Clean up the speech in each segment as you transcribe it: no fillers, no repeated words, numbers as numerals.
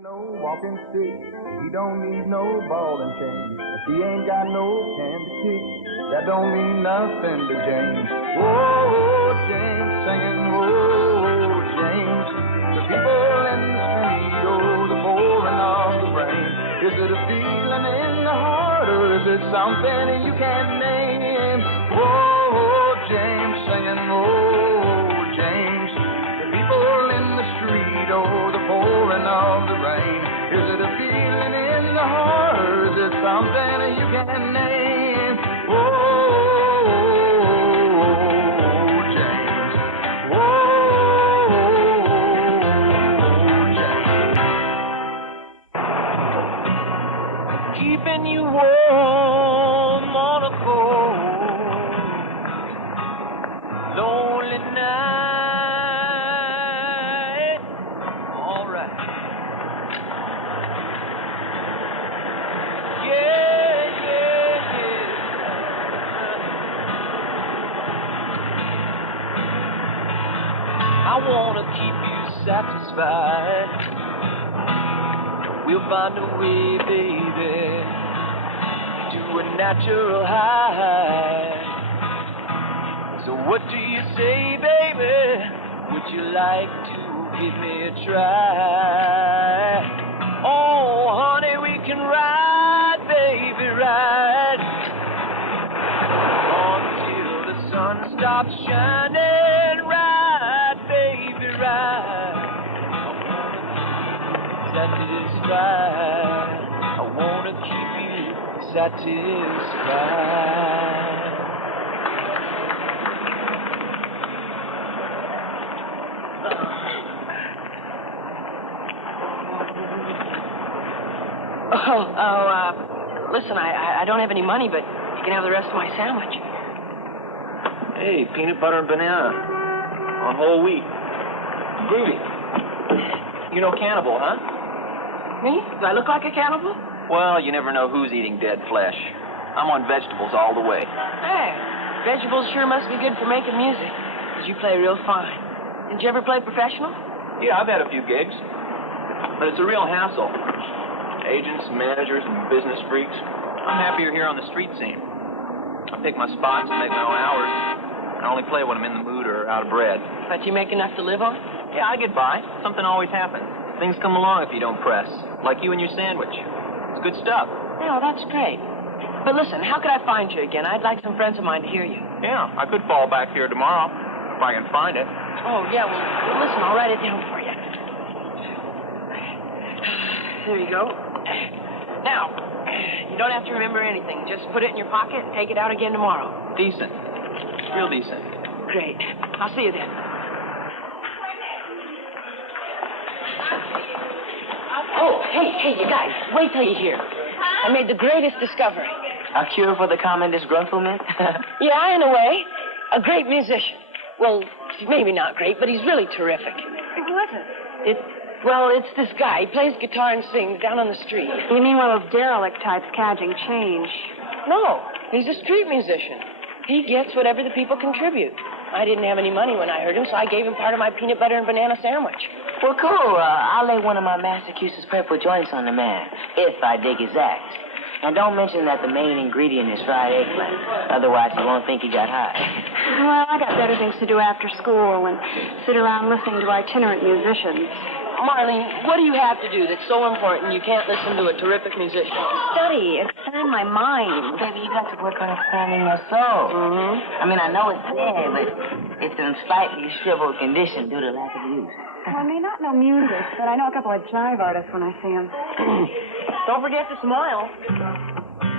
No walking stick, he don't need no ball and chain. If he ain't got no can to kick, that don't mean nothing to James. Whoa, James singing, whoa, James. The people in the street, oh, the pouring of the rain. Is it a feeling in the heart, or is it something you can't name? Whoa, James singing, whoa, James. The people in the street, oh, the pouring of the rain. Is it a feeling in the heart, or is it something you can't name? Whoa, James. Whoa, James. Keeping you warm on a cold, lonely night. All right. I wanna keep you satisfied. We'll find a way, baby, to a natural high. So what do you say, baby? Would you like to give me a try? Oh, honey, we can ride, baby, ride until the sun stops shining. Satisfied. I wanna keep you satisfied. Listen, I don't have any money, but you can have the rest of my sandwich. Hey, peanut butter and banana on whole wheat. Groovy. You know cannibal, huh? Me? Do I look like a cannibal? Well, you never know who's eating dead flesh. I'm on vegetables all the way. Hey, vegetables sure must be good for making music, because you play real fine. Did you ever play professional? Yeah, I've had a few gigs. But it's a real hassle. Agents, managers, and business freaks. I'm happier here on the street scene. I pick my spots and make my own hours. I only play when I'm in the mood or out of bread. But you make enough to live on? Yeah, I get by. Something always happens. Things come along if you don't press. Like you and your sandwich. It's good stuff. Yeah, well, that's great. But listen, how could I find you again? I'd like some friends of mine to hear you. Yeah, I could fall back here tomorrow if I can find it. Oh, yeah, well, listen, I'll write it down for you. There you go. Now, you don't have to remember anything. Just put it in your pocket and take it out again tomorrow. Decent. Real decent. Great. I'll see you then. Oh, hey, you guys, wait till you hear. I made the greatest discovery. A cure for the common disgruntlement? Yeah, in a way. A great musician. Well, maybe not great, but he's really terrific. Who is it? It's this guy. He plays guitar and sings down on the street. You mean one of those derelict types cadging change? No, he's a street musician. He gets whatever the people contribute. I didn't have any money when I heard him, so I gave him part of my peanut butter and banana sandwich. Well, cool. I'll lay one of my Massachusetts purple joints on the man, if I dig his act. And don't mention that the main ingredient is fried eggplant. Otherwise, he won't think he got high. Well, I got better things to do after school than sit around listening to itinerant musicians. Marlene, what do you have to do that's so important you can't listen to a terrific musician? Study, expand my mind. Baby, you got to work on expanding your soul. Mm-hmm. I mean, I know it's there, but it's in slightly shriveled condition due to lack of use. Well, I may not know music, but I know a couple of jive artists when I see them. Don't forget to smile.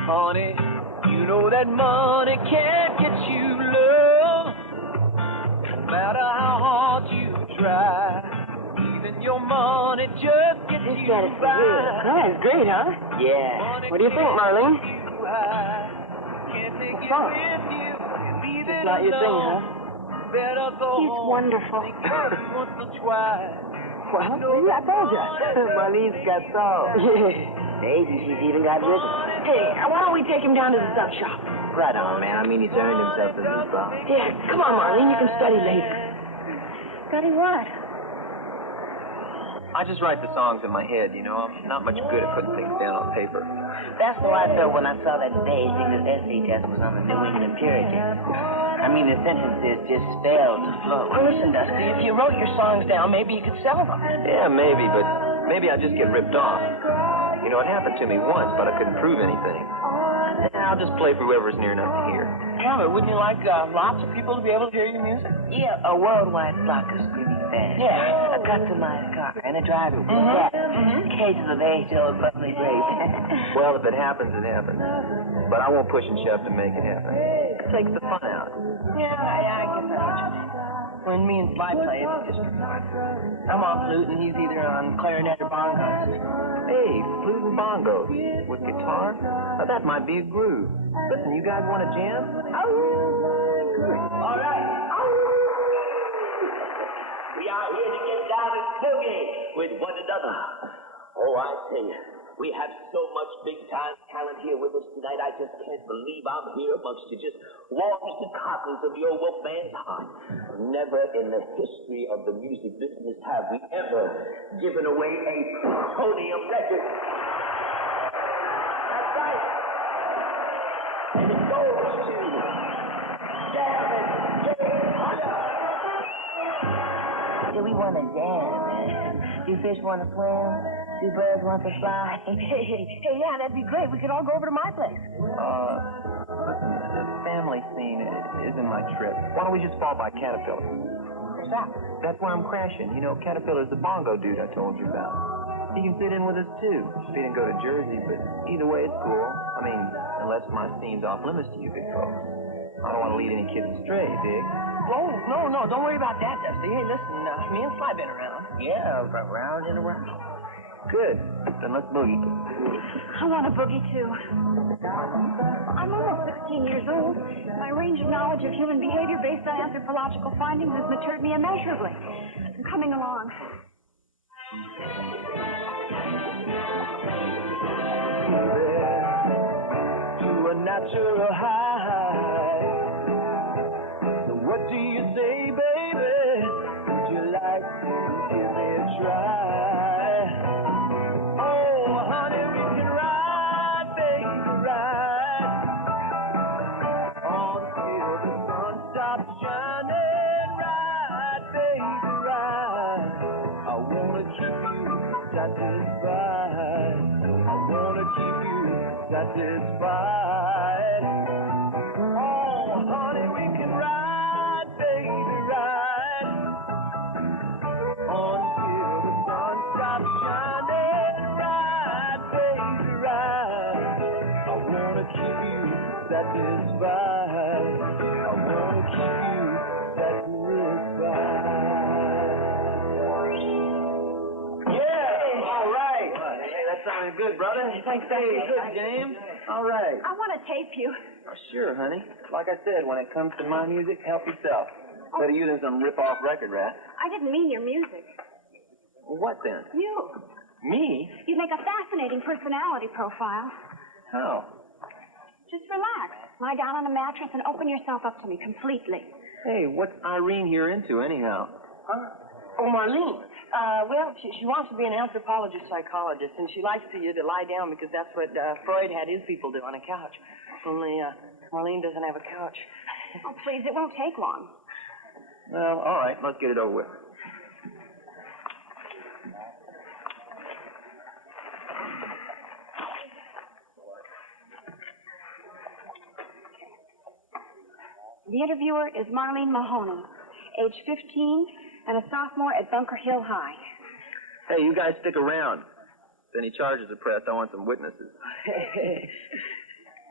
Honey, you know that money can't get you love. No matter how hard you try. Even your money just gets you by. That's great, huh? Yeah. What do you think, Marlene? What's wrong? It's not your thing, huh? He's wonderful. Well, see, I told you. Marlene's got soul. Yeah. Maybe she's even got rhythm. Hey, why don't we take him down to the sub shop? Right on, man. I mean, he's earned himself a meatball. Yeah, come on, Marlene. You can study later. Study what? I just write the songs in my head, you know. I'm not much good at putting things down on paper. That's how I felt when I saw that today Signa's essay test was on the New England Puritans. I mean, the sentences just failed to flow. Well, listen, Dusty, if you wrote your songs down, maybe you could sell them. Yeah, maybe, but maybe I just get ripped off. You know, it happened to me once, but I couldn't prove anything. I'll just play for whoever's near enough to hear. Yeah, but wouldn't you like lots of people to be able to hear your music? Yeah, a worldwide flock of screaming fans. Yeah. A customized car and a driver with that. Cases of age-old bubbly grape. Well, if it happens, it happens. But I won't push and shove to make it happen. It takes the fun out. Yeah, I guess I know what you mean. When me and Sly play, it's just fun. I'm on flute, and he's either on clarinet or bongos. Hey, flute and bongos with guitar? Now, that might be a groove. Listen, you guys want to jam? All right. We are here to get down and boogie with one another. Oh, I tell you, we have so much big-time talent here with us tonight. I just can't believe I'm here amongst you. Just warms the cockles of your Wolfman's heart. Never in the history of the music business have we ever given away a plutonium record. That's right. And it goes to Jam and Jay Hunter. Do we want to jam, man? Do fish want to swim? Do birds want to fly? Hey, yeah, that'd be great. We could all go over to my place. Listen, the family scene isn't my trip. Why don't we just fall by Caterpillar? What's that? That's where I'm crashing. You know, Caterpillar's the bongo dude I told you about. He can sit in with us, too. He didn't go to Jersey, but either way, it's cool. I mean, unless my scene's off limits to you big folks. I don't want to lead any kids astray, Big. Oh, no, don't worry about that, Dusty. Hey, listen, me and Sly been around. Yeah, round and around. Good. Then let's boogie. I want a boogie, too. I'm almost 16 years old. My range of knowledge of human behavior based on anthropological findings has matured me immeasurably. I'm coming along. To a natural high. So what do you say, baby? Would you like to give me a try? Oh, honey, we can ride, baby, ride until the sun stops shining. Ride, baby, ride. I wanna keep you satisfied. I wanna keep you satisfied. Oh, honey, we can ride, baby, ride until the sun stops shining. Ride, baby, ride. I wanna keep you satisfied. I wanna keep you satisfied. Yeah, all right. Hey, that sounded good, brother. Thanks, Hey, Dusty. good, James. All right. I want to tape you. Oh, sure, honey. Like I said, when it comes to my music, help yourself. Better you than some rip-off record rat. I didn't mean your music. Well, what then? You. Me? You make a fascinating personality profile. How? Just relax. Lie down on a mattress and open yourself up to me completely. Hey, what's Irene here into, anyhow? Oh, Marlene. Well, she wants to be an anthropologist psychologist, and she likes you to lie down because that's what Freud had his people do on a couch. Only Marlene doesn't have a couch. Oh, please, it won't take long. Well, all right, let's get it over with. The interviewer is Marlene Mahoney, age 15, and a sophomore at Bunker Hill High. Hey, you guys stick around. If any charges are pressed, I want some witnesses.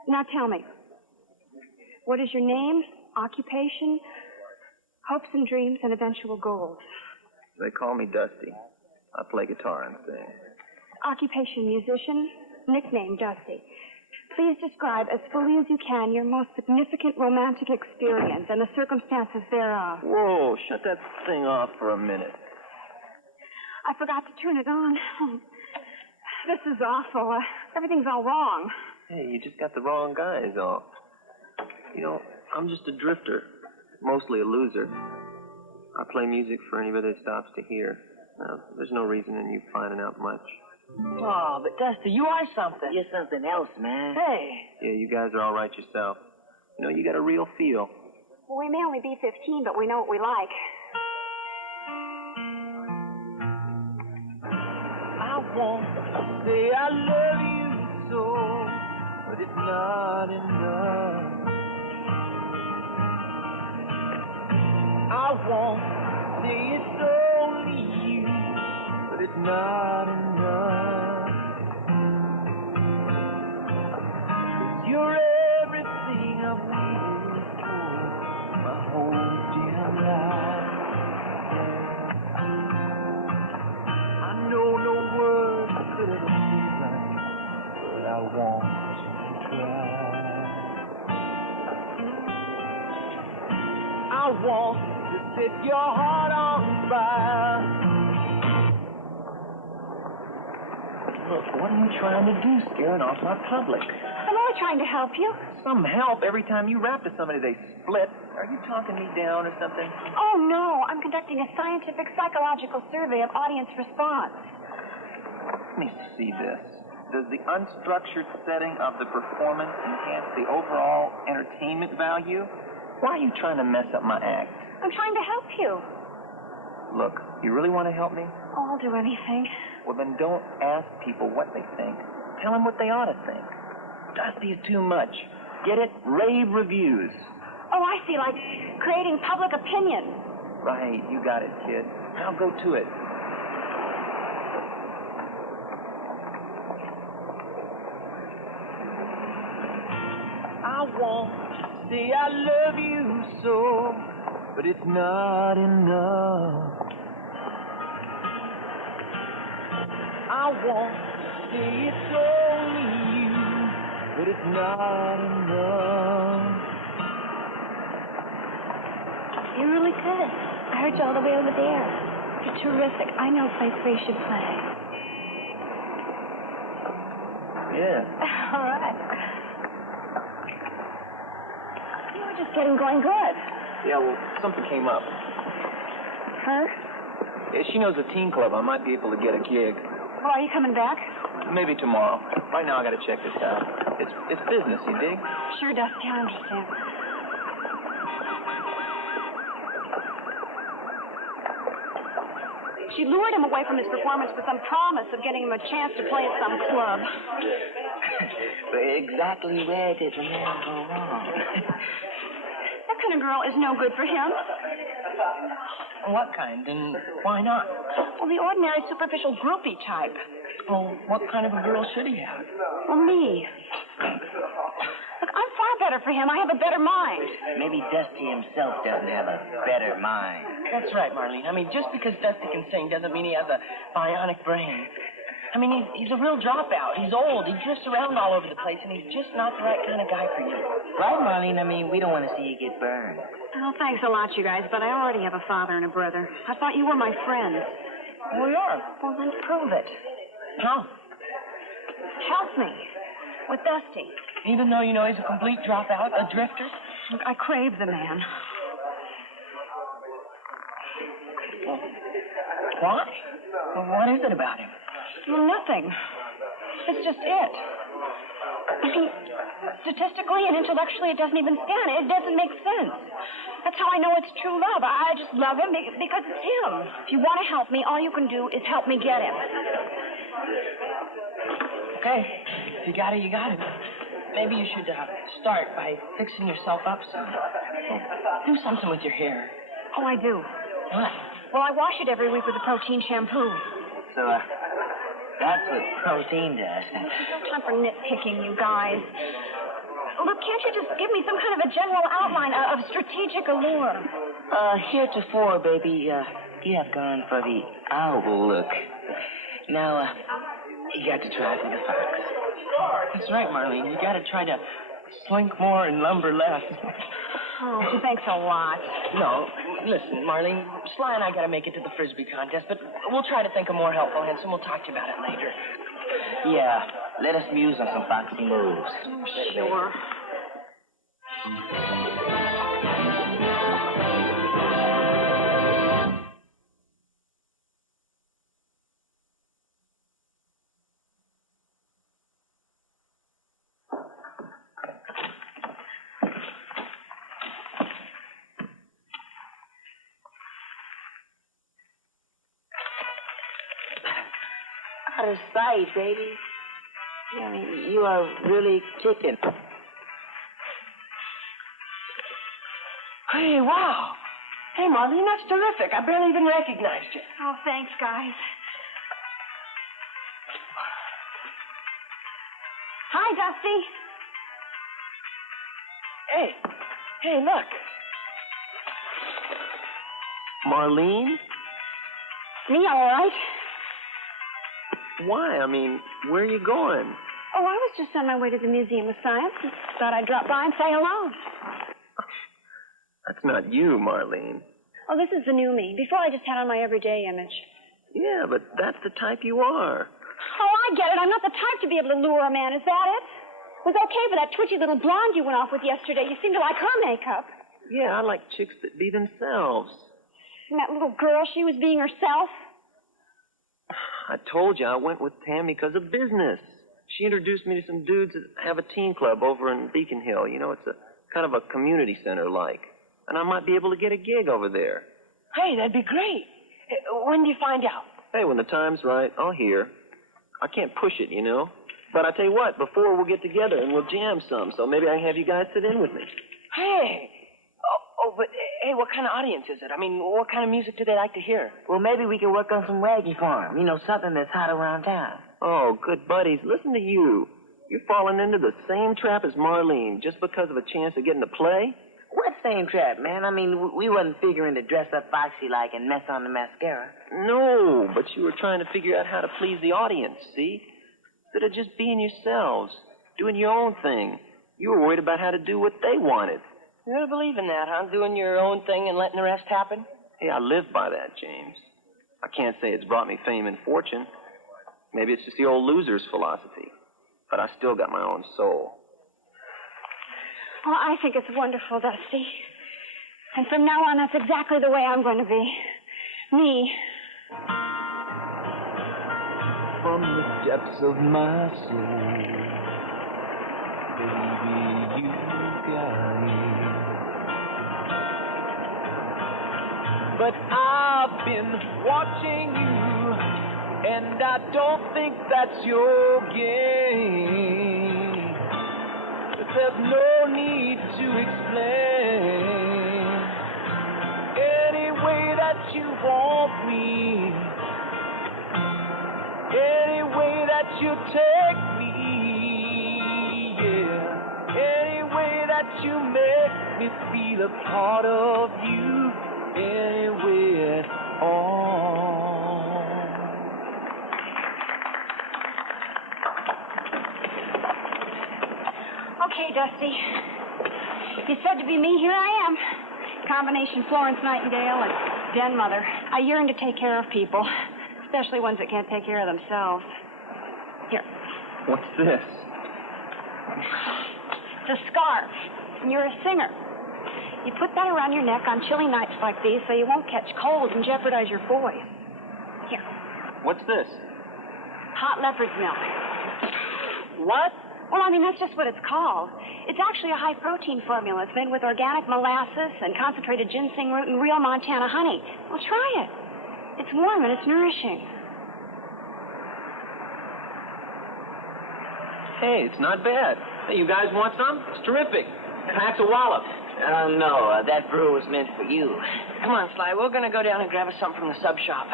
Now tell me, what is your name, occupation, hopes and dreams, and eventual goals? They call me Dusty. I play guitar and sing. Occupation, musician, nickname Dusty. Please describe as fully as you can your most significant romantic experience and the circumstances thereof. Whoa, shut that thing off for a minute. I forgot to turn it on. Oh, this is awful. Everything's all wrong. Hey, you just got the wrong guy, is all. You know, I'm just a drifter, mostly a loser. I play music for anybody that stops to hear. There's no reason in you finding out much. Oh, but Dusty, you are something. You're something else, man. Hey. Yeah, you guys are all right yourself. You know, you got a real feel. Well, we may only be 15, but we know what we like. I want to say I love you so, but it's not enough. I want to say it's only you, but it's not enough. 'Cause you're everything I've waited for my whole damn life. I know no words could ever say right, but I want to try. I want to set your heart on fire. Look, what are you trying to do, scaring off my public? I'm only trying to help you. Some help. Every time you rap to somebody, they split. Are you talking me down or something? Oh, no. I'm conducting a scientific psychological survey of audience response. Let me see this. Does the unstructured setting of the performance enhance the overall entertainment value? Why are you trying to mess up my act? I'm trying to help you. Look, you really want to help me? Oh, I'll do anything. Well, then don't ask people what they think. Tell them what they ought to think. Dusty's too much. Get it? Rave reviews. Oh, I see, like creating public opinion. Right, you got it, kid. Now go to it. I want to say I love you so, but it's not enough. I want to say it's only you, but it's not enough. You're really good. I heard you all the way over there. You're terrific. I know a place where you should play. Yeah. All right. You were just getting going good. Yeah, well, something came up. Huh? Yeah, she knows a teen club. I might be able to get a gig. Well, are you coming back? Maybe tomorrow. Right now, I gotta check this out. It's business, you dig? Sure, Dusty. I understand. She lured him away from his performance with some promise of getting him a chance to play at some club. But exactly where did the man go wrong? That kind of girl is no good for him. What kind, and why not? Well, the ordinary superficial groupie type. Well, what kind of a girl should he have? Well, me. Look, I'm far better for him. I have a better mind. Maybe Dusty himself doesn't have a better mind. That's right, Marlene. I mean, just because Dusty can sing doesn't mean he has a bionic brain. I mean, he's a real dropout. He's old. He drifts around all over the place, and he's just not the right kind of guy for you. Right, Marlene? I mean, we don't want to see you get burned. Well, thanks a lot, you guys, but I already have a father and a brother. I thought you were my friends. We are. Well, then prove it. How? Help me. With Dusty. Even though you know he's a complete dropout, a drifter? Look, I crave the man. Well, why? Well, what is it about him? Well, nothing. It's just it. I mean, statistically and intellectually, it doesn't even stand. It doesn't make sense. That's how I know it's true love. I just love him because it's him. If you want to help me, all you can do is help me get him. Okay. If you got it, you got it. Maybe you should start by fixing yourself up some. Do something with your hair. Oh, I do. What? Well, I wash it every week with a protein shampoo. So, that's what protein does. No time for nitpicking, you guys. Look, can't you just give me some kind of a general outline of strategic allure? Heretofore, baby, you have gone for the owl look. Now, you got to try for the fox. That's right, Marlene. You got to try to slink more and lumber less. Oh, thanks a lot. No, listen, Marlene, Sly and I got to make it to the Frisbee contest, but we'll try to think of more helpful hints, and we'll talk to you about it later. Yeah, let us muse on some foxy moves. Sure. Out of sight, baby. I mean, you are really kicking. Hey, wow. Hey, Marlene, that's terrific. I barely even recognized you. Oh, thanks, guys. Hi, Dusty. Hey, look. Marlene? Me, all right? Why? I mean, where are you going? Oh, I was just on my way to the Museum of Science. Thought I'd drop by and say hello. That's not you, Marlene. Oh, this is the new me. Before I just had on my everyday image. Yeah, but that's the type you are. Oh, I get it. I'm not the type to be able to lure a man. Is that it? It was okay for that twitchy little blonde you went off with yesterday. You seemed to like her makeup. Yeah, I like chicks that be themselves. And that little girl, she was being herself. I told you I went with Tammy because of business. She introduced me to some dudes that have a teen club over in Beacon Hill. You know, it's a kind of a community center like. And I might be able to get a gig over there. Hey, that'd be great. When do you find out? Hey, when the time's right, I'll hear. I can't push it, you know. But I tell you what, before we'll get together and we'll jam some, so maybe I can have you guys sit in with me. Hey. But hey, what kind of audience is it? I mean, what kind of music do they like to hear? Well, maybe we can work on some raggy for him. You know, something that's hot around town. Oh, good buddies, listen to you. You're falling into the same trap as Marlene just because of a chance of getting to play? What same trap, man? I mean, we wasn't figuring to dress up foxy-like and mess on the mascara. No, but you were trying to figure out how to please the audience, see? Instead of just being yourselves, doing your own thing. You were worried about how to do what they wanted. You really believe in that, huh? Doing your own thing and letting the rest happen? Hey, I live by that, James. I can't say it's brought me fame and fortune. Maybe it's just the old loser's philosophy. But I still got my own soul. Oh, I think it's wonderful, Dusty. And from now on, that's exactly the way I'm going to be. Me. From the depths of my soul, baby, you got it. But I've been watching you, and I don't think that's your game. But there's no need to explain. Any way that you want me, any way that you take me, yeah. Any way that you make me feel a part of you, any way at all. Okay, Dusty. You said to be me, here I am. Combination Florence Nightingale and den mother. I yearn to take care of people, especially ones that can't take care of themselves. Here. What's this? It's a scarf, and you're a singer. You put that around your neck on chilly nights like these so you won't catch cold and jeopardize your voice. Here. What's this? Hot leopard's milk. What? Well, I mean, that's just what it's called. It's actually a high-protein formula. It's made with organic molasses and concentrated ginseng root and real Montana honey. Well, try it. It's warm and it's nourishing. Hey, it's not bad. Hey, you guys want some? It's terrific. Packs a wallop. No, that brew was meant for you. Come on, Sly. We're going to go down and grab us something from the sub shop.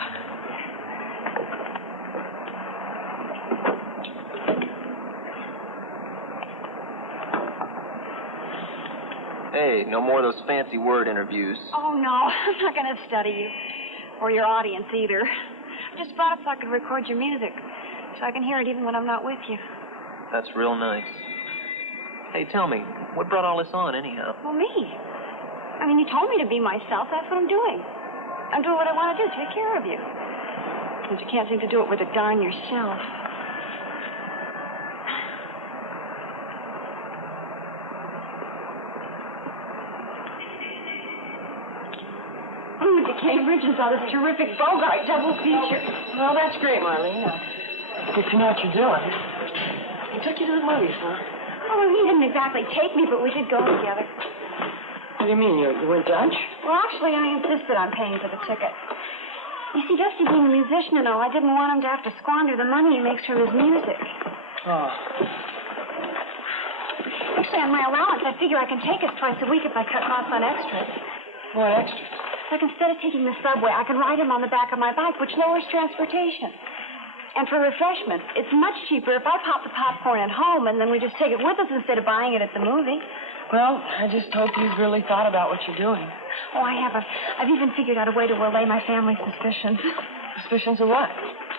Hey, no more of those fancy word interviews. Oh, no. I'm not going to study you. Or your audience, either. I just brought it so I could record your music. So I can hear it even when I'm not with you. That's real nice. Hey, tell me, what brought all this on, anyhow? Well, me. I mean, you told me to be myself. That's what I'm doing. I'm doing what I want to do, take care of you. Because you can't seem to do it with a darn yourself. I went to Cambridge and saw this terrific Bogart double feature. Well, that's great, Marlene. If you know what you're doing. He took you to the movies, huh? Oh, well, he didn't exactly take me, but we did go together. What do you mean? You went Dutch? Well, actually, I insisted on paying for the ticket. You see, Dusty being a musician and all, I didn't want him to have to squander the money he makes from his music. Oh. Actually, on my allowance, I figure I can take us twice a week if I cut costs on extras. What extras? Like, instead of taking the subway, I can ride him on the back of my bike, which lowers transportation. And for refreshments, it's much cheaper if I pop the popcorn at home and then we just take it with us instead of buying it at the movie. Well, I just hope you've really thought about what you're doing. Oh, I have. I've even figured out a way to allay my family's suspicions. Suspicions of what?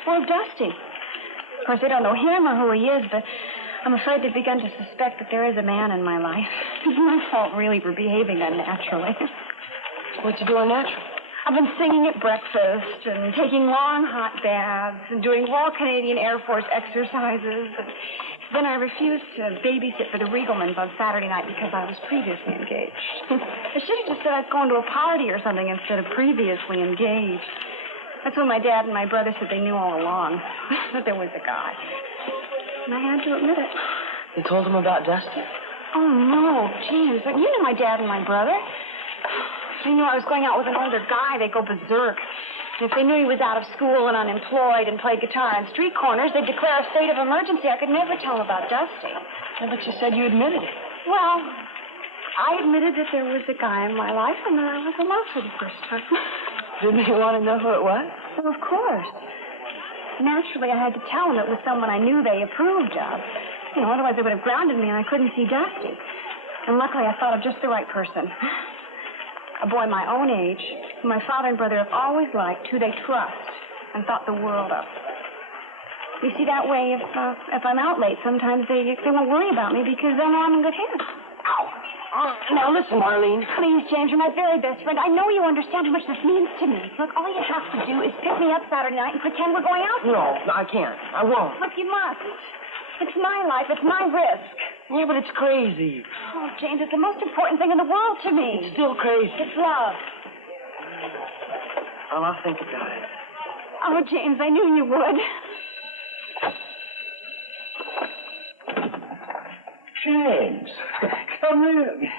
Well, Dusty. Of course, they don't know him or who he is, but I'm afraid they've begun to suspect that there is a man in my life. It's my fault, really, for behaving unnaturally. What you doing natural? I've been singing at breakfast and taking long hot baths and doing Royal Canadian Air Force exercises. And then I refused to babysit for the Riegelmans on Saturday night because I was previously engaged. I should have just said I was going to a party or something instead of previously engaged. That's when my dad and my brother said they knew all along that there was a guy. And I had to admit it. You told them about Dusty? Oh, no, James. You know my dad and my brother. If they knew I was going out with an older guy, they'd go berserk. And if they knew he was out of school and unemployed and played guitar on street corners, they'd declare a state of emergency. I could never tell them about Dusty. Yeah, but you said you admitted it. Well, I admitted that there was a guy in my life and that I was in love for the first time. Didn't you want to know who it was? Well, of course. Naturally, I had to tell them it was someone I knew they approved of. You know, otherwise they would have grounded me and I couldn't see Dusty. And luckily, I thought of just the right person. A boy my own age, who my father and brother have always liked, who they trust and thought the world of. You see, that way, if I'm out late, sometimes they won't worry about me because they'll know I'm in good hands. Ow. Now, listen, Marlene. Please, James, you're my very best friend. I know you understand how much this means to me. Look, all you have to do is pick me up Saturday night and pretend we're going out together. No, I can't. I won't. Look, you must. It's my life. It's my risk. Yeah, but it's crazy. Oh, James, it's the most important thing in the world to me. It's still crazy. It's love. Well, I'll think about it. Oh, James, I knew you would. James, come in.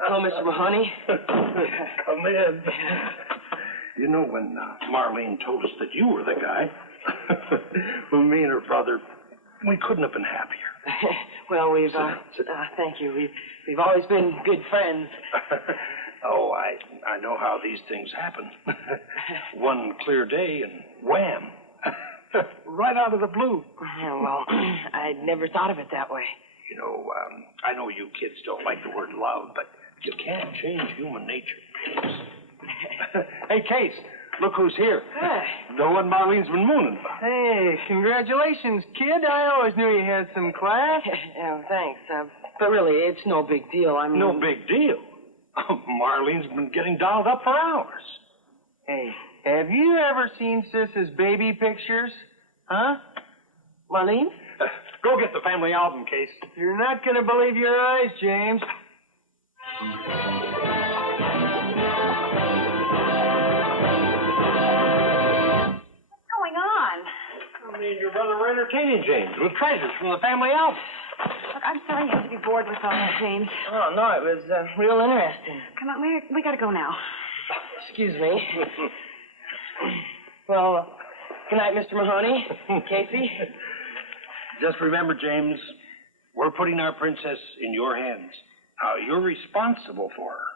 Hello, Mr. Mahoney. Come in. You know, when Marlene told us that you were the guy, well, me and her brother, we couldn't have been happier. Well, thank you. We've always been good friends. Oh, I know how these things happen. One clear day and wham. Right out of the blue. Yeah, well, I'd never thought of it that way. You know, I know you kids don't like the word love, but you can't change human nature. Hey, Case, look who's here. Hey. The one Marlene's been mooning about. Hey, congratulations, kid. I always knew you had some class. Yeah, thanks. But really, it's no big deal. I mean... No big deal. Marlene's been getting dolled up for hours. Hey, have you ever seen Sis's baby pictures? Huh? Marlene? Go get the family album, Case. You're not going to believe your eyes, James. What's going on? I mean, your brother were entertaining James with treasures from the family album. Look, I'm sorry you have to be bored with all that, James. Oh, no, it was real interesting. Come on, we got to go now. Excuse me. Well, good night, Mr. Mahoney. Casey? Just remember, James, we're putting our princess in your hands. Now, you're responsible for her.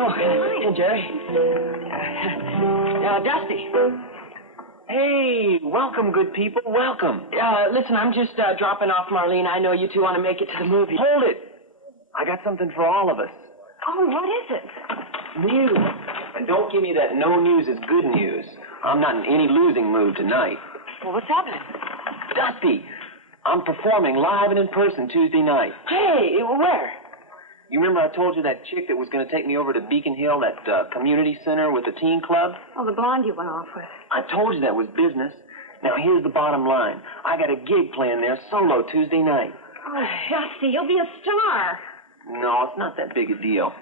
Oh, hey, Jerry. Dusty. Hey, welcome, good people. Welcome. Listen, I'm just dropping off Marlene. I know you two want to make it to the movie. Hold it. I got something for all of us. Oh, what is it? News. And don't give me that no news is good news. I'm not in any losing mood tonight. Well, what's happening? Dusty, I'm performing live and in person Tuesday night. Hey, where? You remember I told you that chick that was going to take me over to Beacon Hill, that community center with the teen club? Oh, the blonde you went off with. I told you that was business. Now, here's the bottom line. I got a gig playing there solo Tuesday night. Oh, Dusty, you'll be a star. No, it's not that big a deal.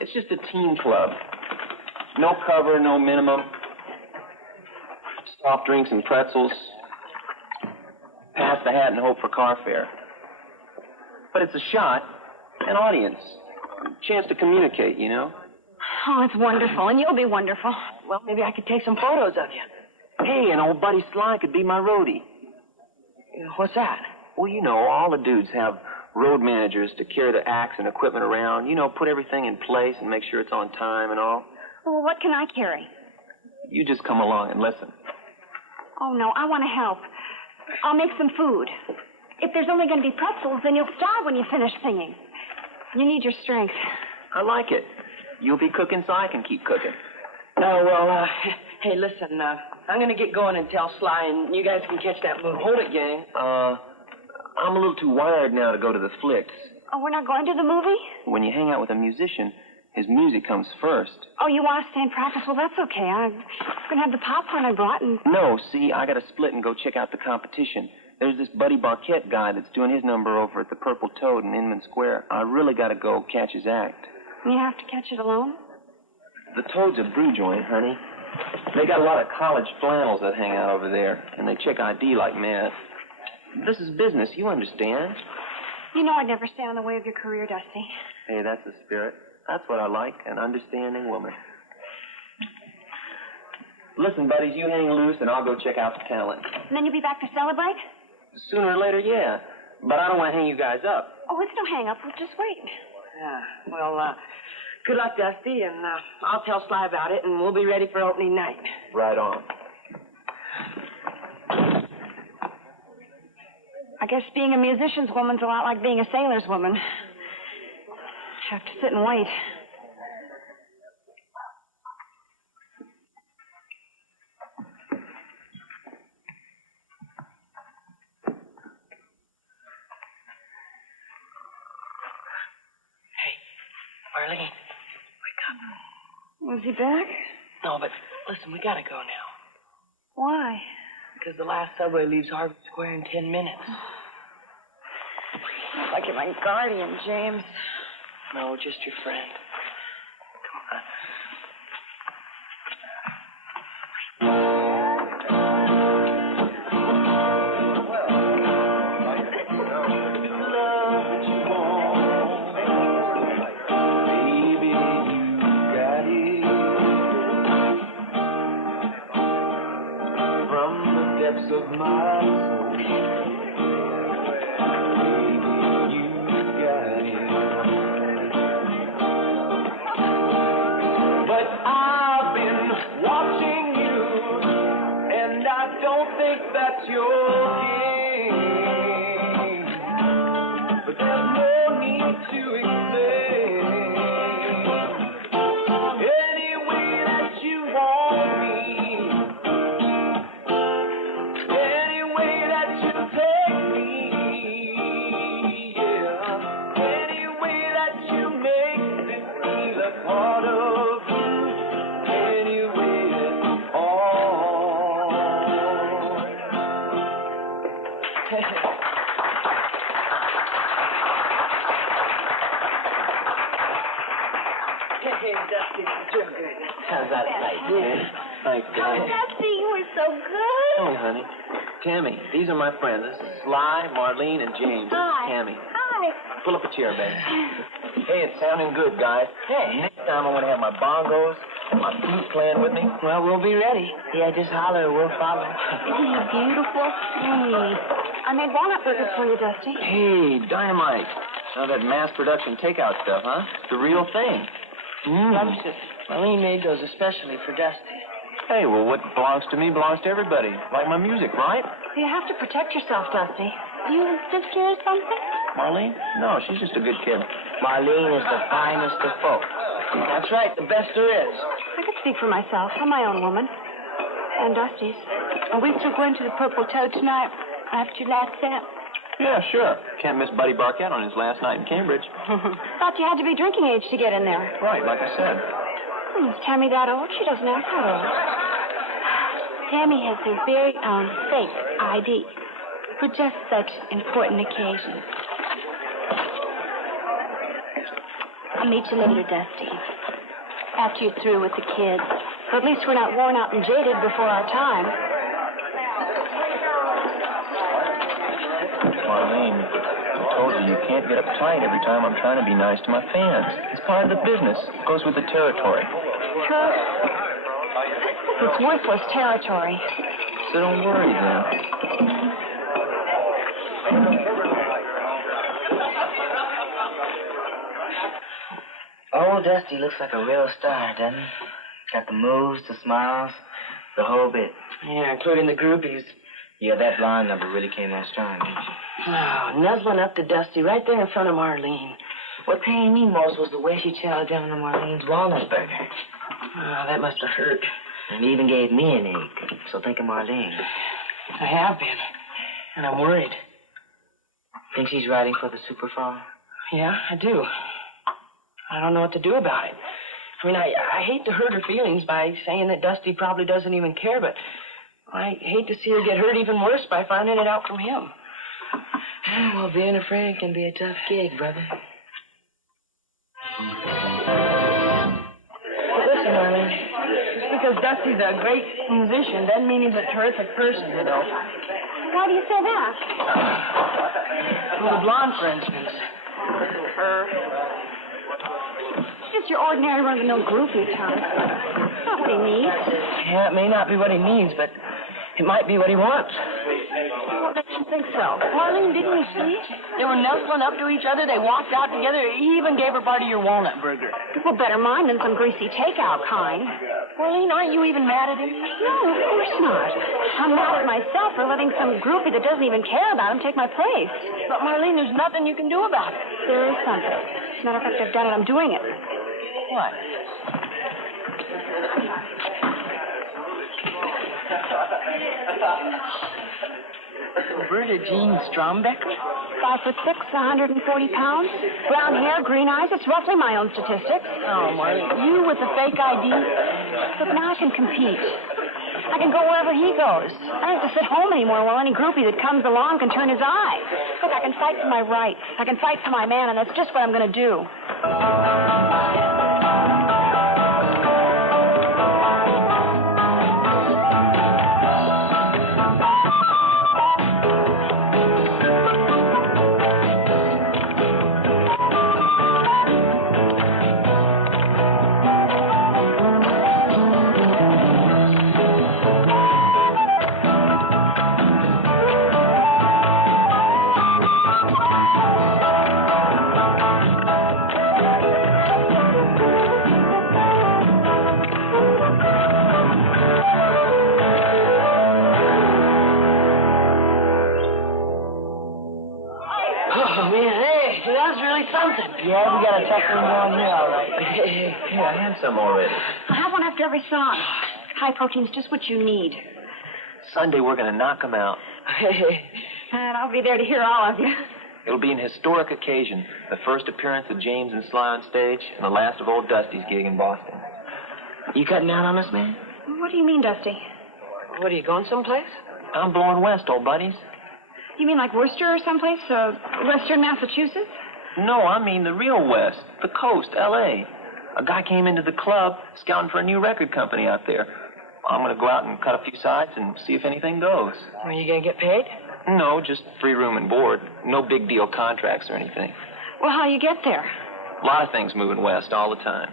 It's just a teen club. No cover, no minimum. Soft drinks and pretzels. Pass the hat and hope for car fare. But it's a shot, an audience, chance to communicate, you know? Oh, it's wonderful, and you'll be wonderful. Well, maybe I could take some photos of you. Hey, and old buddy Sly could be my roadie. What's that? Well, you know, all the dudes have road managers to carry the acts and equipment around, you know, put everything in place and make sure it's on time and all. Well, what can I carry? You just come along and listen. Oh, no, I want to help. I'll make some food. If there's only going to be pretzels, then you'll starve when you finish singing. You need your strength. I like it. You'll be cooking so I can keep cooking. Hey, listen, I'm going to get going and tell Sly, and you guys can catch that movie. Hold it, gang. I'm a little too wired now to go to the flicks. Oh, we're not going to the movie? When you hang out with a musician, his music comes first. Oh, you want to stay and practice? Well, that's okay. I'm going to have the popcorn I brought and... No, see, I got to split and go check out the competition. There's this Buddy Barquette guy that's doing his number over at the Purple Toad in Inman Square. I really got to go catch his act. You have to catch it alone? The Toad's a brew joint, honey. They got a lot of college flannels that hang out over there, and they check ID like mad. This is business, you understand. You know I'd never stand in the way of your career, Dusty. Hey, that's the spirit. That's what I like, an understanding woman. Listen, buddies, you hang loose, and I'll go check out the talent. And then you'll be back to celebrate? Sooner or later, yeah. But I don't want to hang you guys up. Oh, it's no hang-up. We'll just wait. Yeah, well, good luck, Dusty, and I'll tell Sly about it, and we'll be ready for opening night. Right on. I guess being a musician's woman's a lot like being a sailor's woman. Have to sit and wait. Marlene, wake up. Was he back? No, but listen, we gotta go now. Why? Because the last subway leaves Harvard Square in 10 minutes. Like you're my guardian, James. No, just your friend. Come on. Of my soul, baby, you got it. But I've been watching you, and I don't think that's your game. But there's no need to explain. Any way that you want me. How's that night? Yeah. Thanks, Tammy. Oh, Dusty, you were so good. Hey, honey. Tammy, these are my friends. This is Sly, Marlene, and James. This is Tammy. Hi. Pull up a chair, baby. Hey, it's sounding good, guys. Hey, next time I want to have my bongos and my flute playing with me. Well, we'll be ready. Yeah, just holler, we'll follow. Isn't he beautiful? I made walnut burgers for you, Dusty. Hey, dynamite. Now that mass production takeout stuff, huh? It's the real thing. Delicious. Marlene made those especially for Dusty. Hey, well, what belongs to me belongs to everybody. Like my music, right? You have to protect yourself, Dusty. You and sister or something? Marlene? No, she's just a good kid. Marlene is the finest of folks. That's right, the best there is. I could speak for myself. I'm my own woman. And Dusty's. Are we still going to the Purple Toad tonight after your last set? Yeah, sure. Can't miss Buddy Barquette on his last night in Cambridge. Thought you had to be drinking age to get in there. Right, like I said. Is Tammy that old? She doesn't act that old. Tammy has her very own fake ID for just such important occasions. I'll meet you later, Dusty. After you're through with the kids. Or at least we're not worn out and jaded before our time. Marlene, I told you You can't get uptight every time I'm trying to be nice to my fans. It's part of the business. It goes with the territory. It's worthless territory. So don't worry then. Old Dusty looks like a real star, doesn't he? Got the moves, the smiles, the whole bit. Yeah, including the groupies. Yeah, that blonde number really came on strong, didn't she? Oh, nuzzling up to Dusty right there in front of Marlene. What pained me most was the way she chowed down on Marlene's walnut burger. Oh, that must have hurt. And even gave me an ache. So think of Marlene. I have been. And I'm worried. Think she's riding for the Superfall? Yeah, I do. I don't know what to do about it. I mean, I hate to hurt her feelings by saying that Dusty probably doesn't even care, but I hate to see her get hurt even worse by finding it out from him. Well, being a friend can be a tough gig, brother. But listen, Marlene, just because Dusty's a great musician doesn't mean he's a terrific person, you know. Why do you say that? Well, the blonde, for instance. She's just your ordinary run-of-the-mill groupie, Tom. That's not what he needs. Yeah, it may not be what he needs, but it might be what he wants. What makes you think so? Marlene, didn't you see? They were nuzzling up to each other. They walked out together. He even gave her part of your walnut burger. Well, better mine than some greasy takeout kind. Marlene, aren't you even mad at him? No, of course not. I'm mad at myself for letting some groupie that doesn't even care about him take my place. But, Marlene, there's nothing you can do about it. There is something. As a matter of fact, I've done it. I'm doing it. What? Roberta Jean Strombecker? 5'6", 140 pounds. Brown hair, green eyes. It's roughly my own statistics. Oh, Marlene, you with the fake ID? But now I can compete. I can go wherever he goes. I don't have to sit home anymore while any groupie that comes along can turn his eye. Look, I can fight for my rights. I can fight for my man, and that's just what I'm going to do. Yeah, we got a tough one going here, all right. Hey, I had some already. I'll have one after every song. High protein's just what you need. Sunday, we're going to knock 'em out. And I'll be there to hear all of you. It'll be an historic occasion. The first appearance of James and Sly on stage, and the last of old Dusty's gig in Boston. You cutting down on us, man? What do you mean, Dusty? What, are you going someplace? I'm blowing west, old buddies. You mean like Worcester or someplace? Western Massachusetts? No, I mean the real West, the coast, L.A. A guy came into the club scouting for a new record company out there. I'm going to go out and cut a few sides and see if anything goes. Are you going to get paid? No, just free room and board. No big deal contracts or anything. Well, how you get there? A lot of things moving west all the time.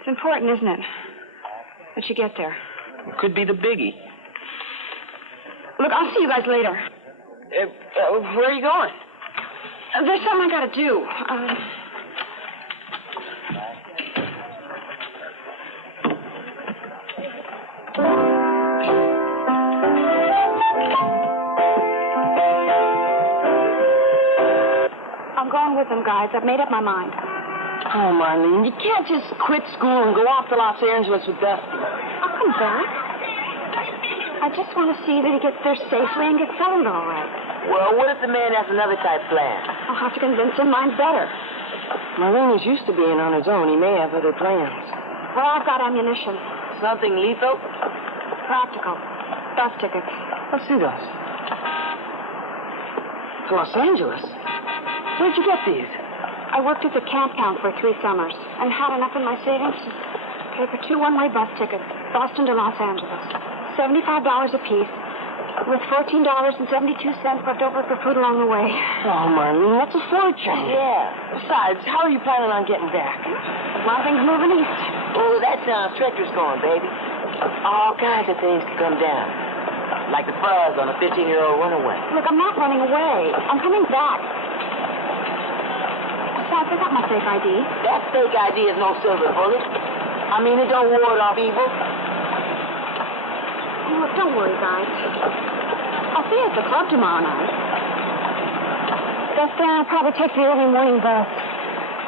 It's important, isn't it? That you get there. It could be the biggie. Look, I'll see you guys later. Where are you going? There's something I gotta do. I'm going with them, guys. I've made up my mind. Oh, Marlene, you can't just quit school and go off to Los Angeles with Dusty. I'll come back. I just want to see that he gets there safely and gets settled all right. Well, what if the man has another type plan? I'll have to convince him mine's better. Marlene is used to being on his own. He may have other plans. Well, I've got ammunition. Something lethal? Practical. Bus tickets. Let's see those. To Los Angeles? Where'd you get these? I worked at the camp town for 3 summers and had enough in my savings to pay for 2 one-way bus tickets, Boston to Los Angeles. $75 apiece, With $14.72 left over for food along the way. Oh, Marlene, that's a fortune. Yeah. Besides, how are you planning on getting back? A lot of things moving east. Oh, that's how treacherous going, baby. All kinds of things could come down. Like the fuzz on a 15-year-old runaway. Look, I'm not running away. I'm coming back. Besides, I got my fake ID. That fake ID is no silver bullet. I mean, it don't ward off evil. Look, don't worry, guys. I'll see you at the club tomorrow night. Dusty, I'll probably take the early morning bus.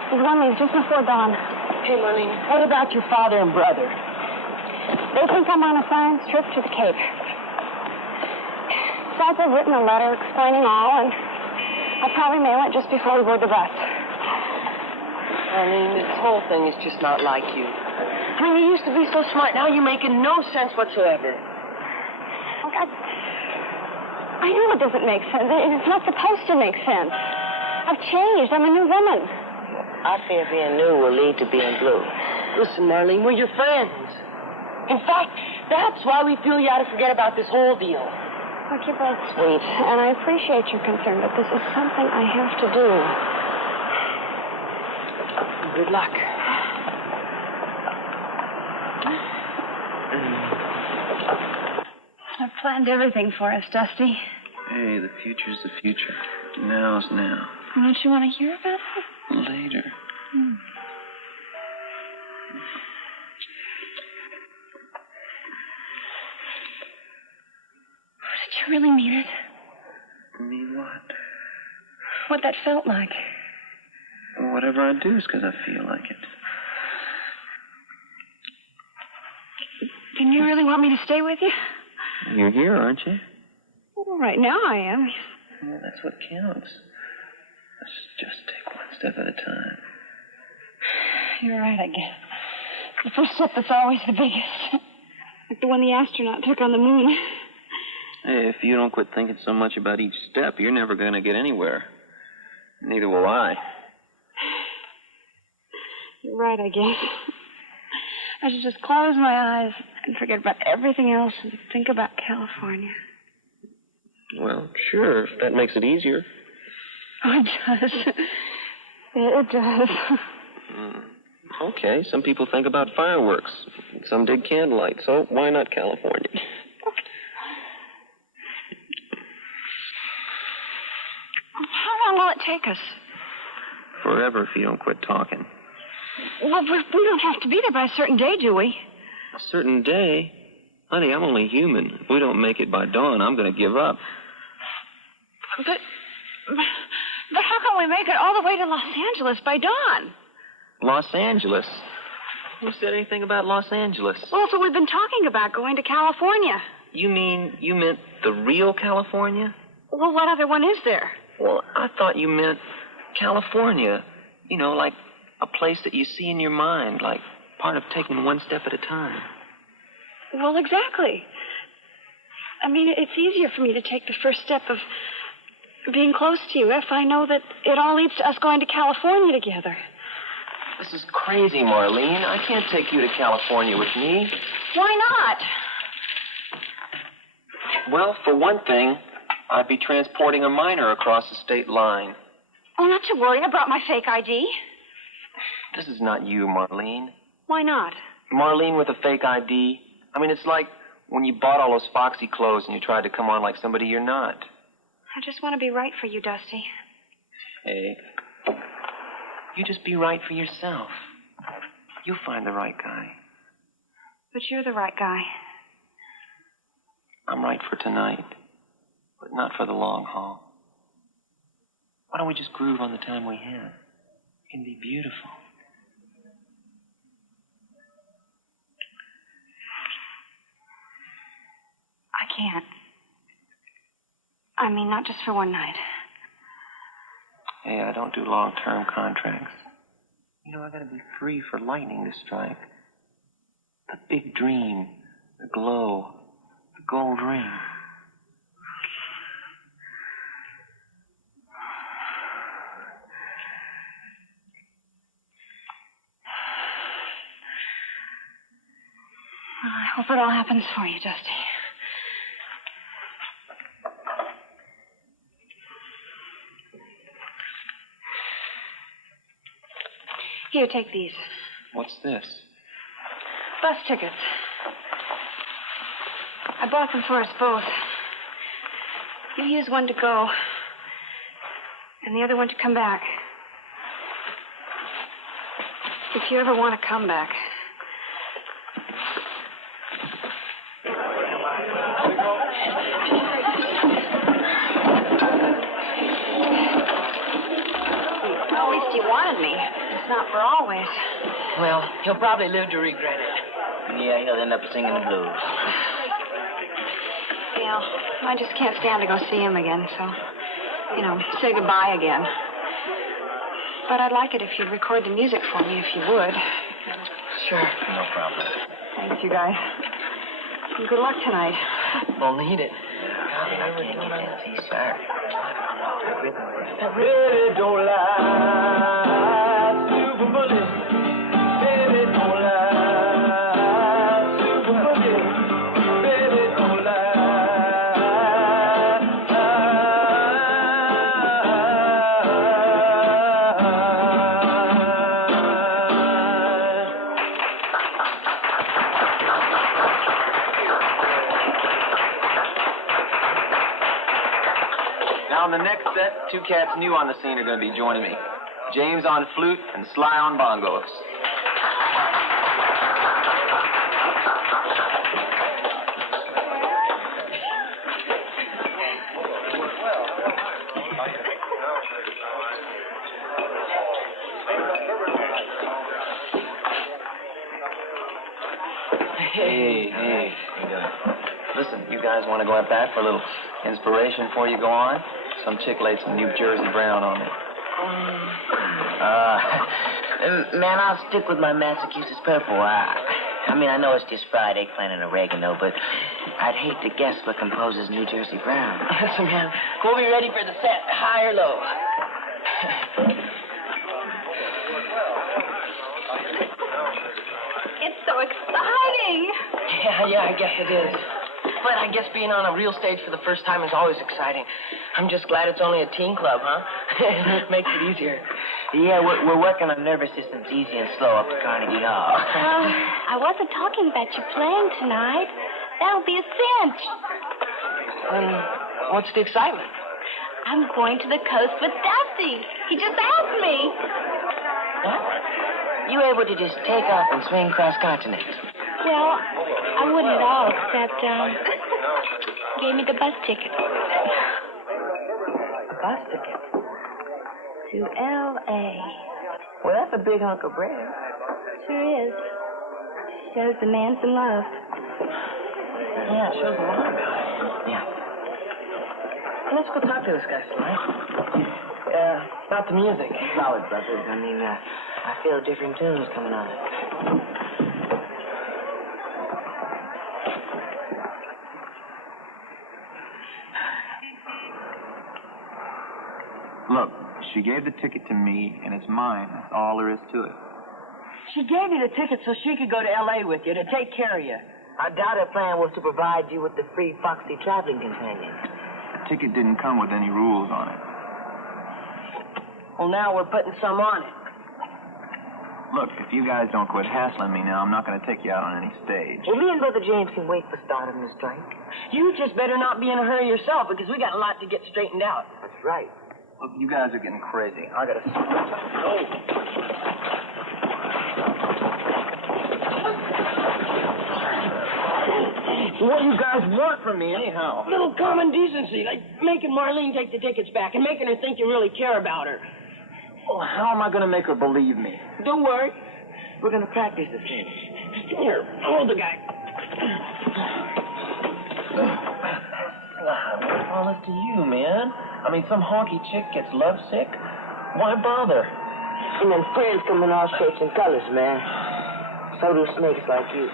There's one leaves just before dawn. Hey, Marlene, what about your father and brother? They think I'm on a science trip to the Cape. Besides, I've written a letter explaining all, and I'll probably mail it just before we board the bus. Marlene, this whole thing is just not like you. I mean, you used to be so smart. Now you're making no sense whatsoever. Look, I know it doesn't make sense. It's not supposed to make sense. I've changed. I'm a new woman. I fear being new will lead to being blue. Listen, Marlene, we're your friends. In fact, that's why we feel you ought to forget about this whole deal. Look, you're both sweet, and I appreciate your concern, but this is something I have to do. Good luck. I've planned everything for us, Dusty. Hey, the future's the future. Now's now. Don't you want to hear about it? Later. Did you really mean it? Mean what? What that felt like? Whatever I do is because I feel like it. Then you really want me to stay with you? You're here, aren't you? Well, right now I am. Well, that's what counts. Let's just take one step at a time. You're right, I guess. The first step is always the biggest. Like the one the astronaut took on the moon. Hey, if you don't quit thinking so much about each step, you're never going to get anywhere. Neither will I. You're right, I guess. I should just close my eyes and forget about everything else and think about California. Well, sure, if that makes it easier. Oh, it does. It does. Okay, some people think about fireworks. Some dig candlelight, so why not California? How long will it take us? Forever if you don't quit talking. Well, we don't have to be there by a certain day, do we? A certain day? Honey, I'm only human. If we don't make it by dawn, I'm going to give up. But how can we make it all the way to Los Angeles by dawn? Los Angeles? Who said anything about Los Angeles? Well, that's what we've been talking about, going to California. You meant the real California? Well, what other one is there? Well, I thought you meant California. You know, like a place that you see in your mind, like part of taking one step at a time. Well, exactly. I mean, it's easier for me to take the first step of being close to you if I know that it all leads to us going to California together. This is crazy, Marlene. I can't take you to California with me. Why not? Well, for one thing, I'd be transporting a minor across the state line. Oh, not to worry. I brought my fake ID. This is not you, Marlene. Why not? Marlene with a fake ID. I mean, it's like when you bought all those foxy clothes and you tried to come on like somebody you're not. I just want to be right for you, Dusty. Hey, you just be right for yourself. You'll find the right guy. But you're the right guy. I'm right for tonight, but not for the long haul. Why don't we just groove on the time we have? It can be beautiful. I can't. I mean, not just for one night. Hey, I don't do long-term contracts. You know, I gotta be free for lightning to strike. The big dream, the glow, the gold ring. Well, I hope it all happens for you, Dusty. Here, take these. What's this? Bus tickets. I bought them for us both. You use one to go, and the other one to come back. If you ever want to come back. Well, at least he wanted me. It's not for always. Well, he'll probably live to regret it. Yeah, he'll end up singing the blues. Yeah, I just can't stand to go see him again, so, say goodbye again. But I'd like it if you'd record the music for me, if you would. Sure. No problem. Thanks, you guys. And good luck tonight. We'll need it. Baby, don't lie, super bully. Baby, don't lie, super bully. Baby, don't Now, in the next set, two cats new on the scene are going to be joining me. James on flute and Sly on bongos. Hey. How you doing? Listen, you guys want to go at that for a little inspiration before you go on? Some chick laid some New Jersey brown on me. Man, I'll stick with my Massachusetts purple. I mean, I know it's just fried eggplant and oregano, but I'd hate to guess what composes New Jersey brown. Listen, man, we'll be ready for the set, high or low. It's so exciting. Yeah, I guess it is. But I guess being on a real stage for the first time is always exciting. I'm just glad it's only a teen club, huh? Makes it easier. Yeah, we're working on nervous systems easy and slow up to Carnegie Hall. I wasn't talking about you playing tonight. That'll be a cinch. What's the excitement? I'm going to the coast with Dusty. He just asked me. What? You able to just take off and swing cross continents? Well, I wouldn't at all, except, gave me the bus ticket. A bus ticket? To L.A. Well, that's a big hunk of bread. Sure is. Shows the man some love. Yeah, it shows a lot about it. Yeah. Well, let's go talk to this guy, Sly. About the music. Solid, brothers. I mean, I feel different tunes coming on. Look, she gave the ticket to me, and it's mine. That's all there is to it. She gave you the ticket so she could go to L.A. with you to take care of you. I doubt her plan was to provide you with the free Foxy traveling companion. The ticket didn't come with any rules on it. Well, now we're putting some on it. Look, if you guys don't quit hassling me now, I'm not going to take you out on any stage. Well, me and Brother James can wait for starting the strike. You just better not be in a hurry yourself, because we got a lot to get straightened out. That's right. Look, you guys are getting crazy. I got to... What do you guys want from me, anyhow? A little common decency, like making Marlene take the tickets back and making her think you really care about her. Oh, how am I going to make her believe me? Don't worry. We're going to practice the scene. Here, hold the guy. All this to you, man. I mean, some honky chick gets lovesick. Why bother? And then friends come in all shapes and colors, man. So do snakes like you.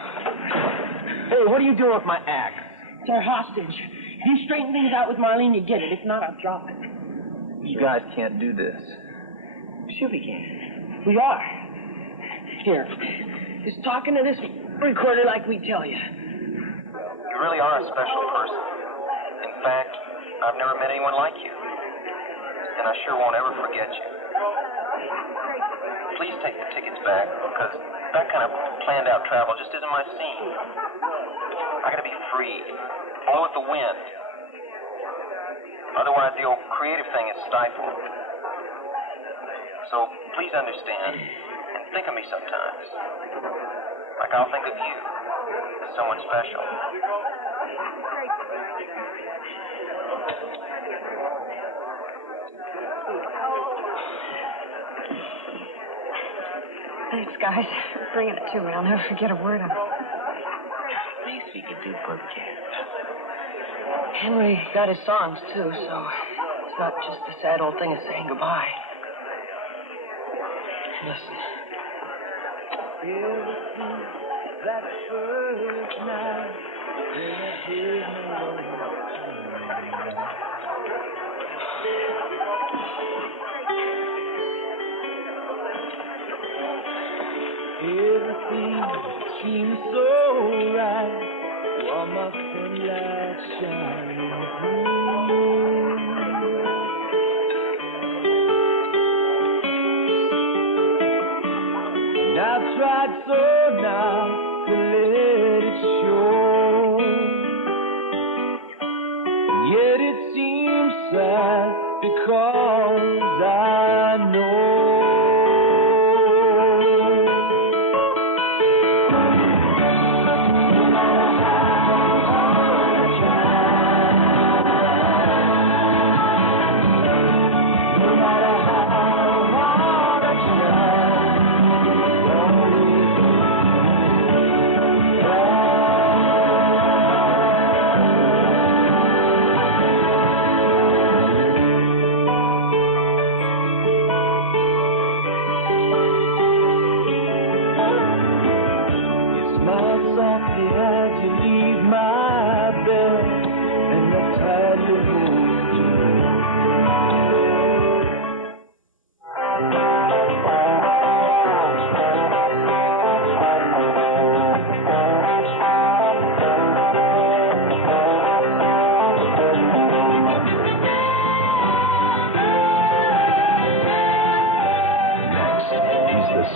Hey, what are you doing with my axe? It's our hostage. If you straighten things out with Marlene, you get it. If not, I'll drop it. You guys can't do this. Sure we can. We are. Here, just talking to this recorder like we tell you. You really are a special person. In fact, I've never met anyone like you. And I sure won't ever forget you. please take the tickets back, because that kind of planned out travel just isn't my scene. I gotta be free, blow with the wind. Otherwise, the old creative thing is stifled. So please understand, and think of me sometimes, like I'll think of you as someone special. Thanks, guys. Bringing it to me. I'll never forget a word of it. Least we could do for Jeff. Henry got his songs, too, so it's not just the sad old thing of saying goodbye. Listen. That first night, everything seems so right. Warm up and light shining through. And I've tried so now to let it show. And yet it seems sad because I know.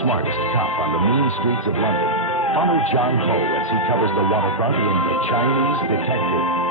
Smartest cop on the mean streets of London. Follow John Ho as he covers the waterfront in The Chinese Detective.